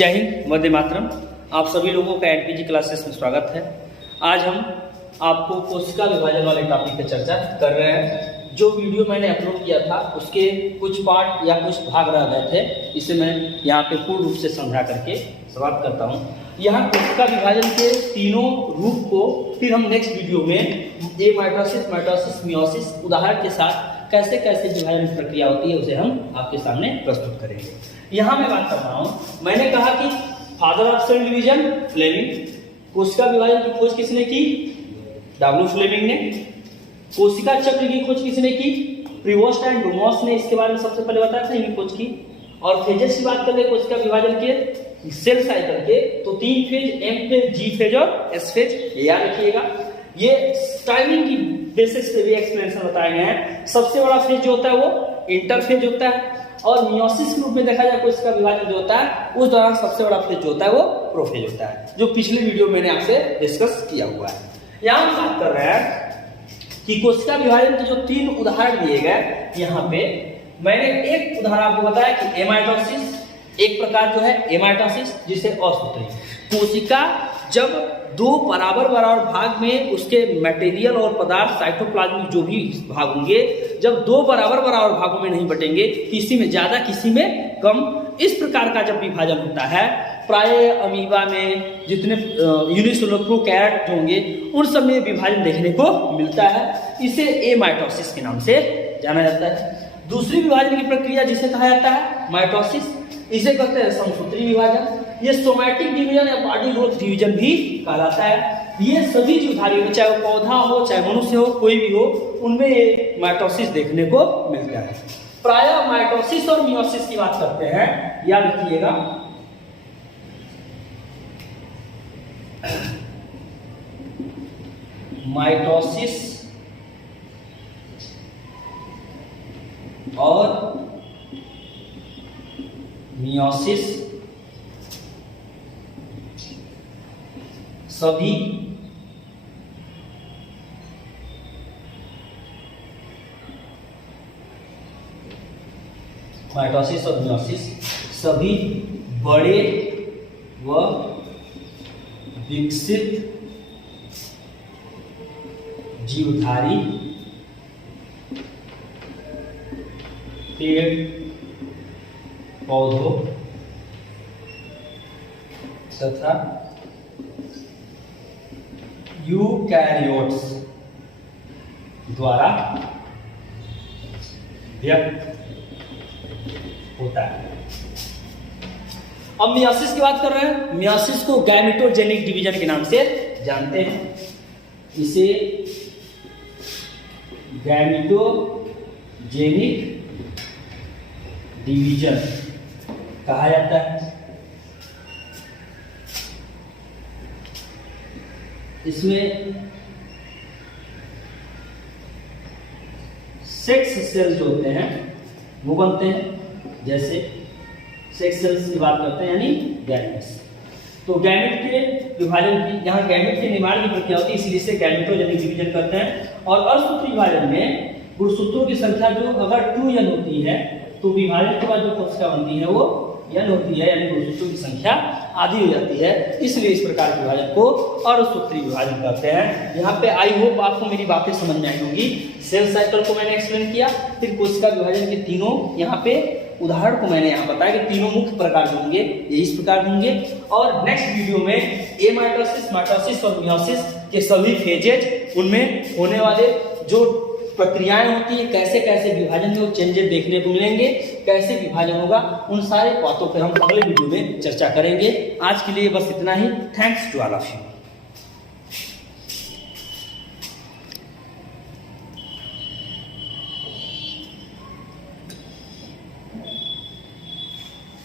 जय हिंद, वंदे मातरम। आप सभी लोगों का एनपीजी क्लासेस में स्वागत है। आज हम आपको कोशिका विभाजन वाले टॉपिक पर चर्चा कर रहे हैं। जो वीडियो मैंने अपलोड किया था उसके कुछ पार्ट या कुछ भाग रह गए थे, इसे मैं यहाँ पे पूर्ण रूप से समझा करके समाप्त करता हूँ। यहाँ कोशिका विभाजन के तीनों रूप को फिर हम नेक्स्ट वीडियो में ए माइटोसिस, माइटोसिस, मियोसिस उदाहरण के साथ कैसे कैसे विभाजन की प्रक्रिया होती है उसे हम आपके सामने प्रस्तुत करेंगे। यहाँ मैं बात कर रहा हूँ, मैंने कहा कि father of cell division Flemming. कोशिका विभाजन की खोज किसने की? डब्ल्यू फ्लेमिंग ने। कोशिका चक्र की खोज किसने की? प्रीवोस्ट एंड डुमॉस ने इसके बारे में सबसे पहले बताया था, इन्हीं खोज की। और फेजेस की बात करें कोशिका विभाजन के सेल साइकिल के, तो 3 फेज, एम फेज, जी फेज और एस फेज, ये याद रखिएगा। ये टाइमिंग की बेसिस पे भी एक्सप्लेनेशन बताए गए हैं। सबसे बड़ा फेज जो होता है वो इंटरफेज होता है, और मियोसिस के रूप में देखा जाए कोशिका विभाजन जो होता है उस दौरान सबसे बड़ा फेज जो होता है वो प्रोफेज होता है, जो पिछले वीडियो में मैंने आपसे डिस्कस किया हुआ है। यहाँ हम बात कर रहे हैं कि कोशिका विभाजन के जो 3 उदाहरण दिए गए, यहाँ पे मैंने एक उदाहरण आपको बताया कि एमाइटोसिस, एक प्रकार जो है एमाइटोसिस जिसे असूत्री। कोशिका जब 2 बराबर भाग में उसके मटेरियल और पदार्थ साइटोप्लाज्मिक जो भी भाग होंगे, जब 2 बराबर भागों में नहीं बटेंगे, किसी में ज्यादा किसी में कम, इस प्रकार का जब विभाजन होता है, प्राय अमीबा में जितने यूनिसेलुलर प्रोकैरियोट जो होंगे उन सब में विभाजन देखने को मिलता है। इसे एमाइटोसिस के नाम से जाना जाता है। दूसरी विभाजन की प्रक्रिया जिसे कहा जाता है माइटोसिस, इसे कहते हैं समसूत्री विभाजन। ये सोमैटिक डिवीजन या बॉडी ग्रोथ डिवीजन भी कहलाता है। ये सभी जीवधारी में, चाहे वो पौधा हो चाहे मनुष्य हो, कोई भी हो, उनमें ये माइटोसिस देखने को मिलता है। प्रायः माइटोसिस और मियोसिस की बात करते हैं, याद रखिएगा। माइटोसिस और मियोसिस सभी माइटोसिस और मियोसिस सभी बड़े व विकसित जीवधारी पेड़ पौधों तथा यूकैरियोट्स द्वारा व्यक्त होता है। अब मियोसिस की बात कर रहे हैं। मियोसिस को गैमेटोजेनिक डिवीजन के नाम से जानते हैं। इसे गैमेटोजेनिक डिवीजन कहा जाता है। इसमें सेक्स सेल्स जो होते हैं वो बनते हैं। जैसे सेक्स सेल्स की बात करते हैं, यानी गैमेट्स। तो गैमेट के विभाजन की, यहाँ गैमेट के निर्माण की प्रक्रिया होती है, इसलिए इसे गैमेटोजेनिक डिवीजन करते हैं। और असूत्री विभाजन में गुणसूत्रों की संख्या जो अगर 2n होती है, तो विभाजन के बाद जो कोशिका बनती है वो n होती है, यानी गुणसूत्रों की संख्या आधी हो जाती है। इसलिए इस प्रकार के विभाजन को असूत्री विभाजन कहते हैं। यहाँ पे आई होप आपको मेरी बातें समझ में आई होंगी। सेल साइकिल को मैंने एक्सप्लेन किया, फिर कोशिका विभाजन के तीनों यहाँ पे उदाहरण को मैंने यहाँ बताया कि तीनों मुख्य प्रकार होंगे, ये इस प्रकार होंगे। और नेक्स्ट वीडियो में एमाइटोसिस, माइटोसिस और मियोसिस के सभी फेजेज, उनमें होने वाले जो प्रक्रियाएं होती है, कैसे कैसे विभाजन में चेंजेस देखने को मिलेंगे, कैसे विभाजन होगा, उन सारे बातों पर हम अगले वीडियो में चर्चा करेंगे। आज के लिए बस इतना ही। Thanks to all of you.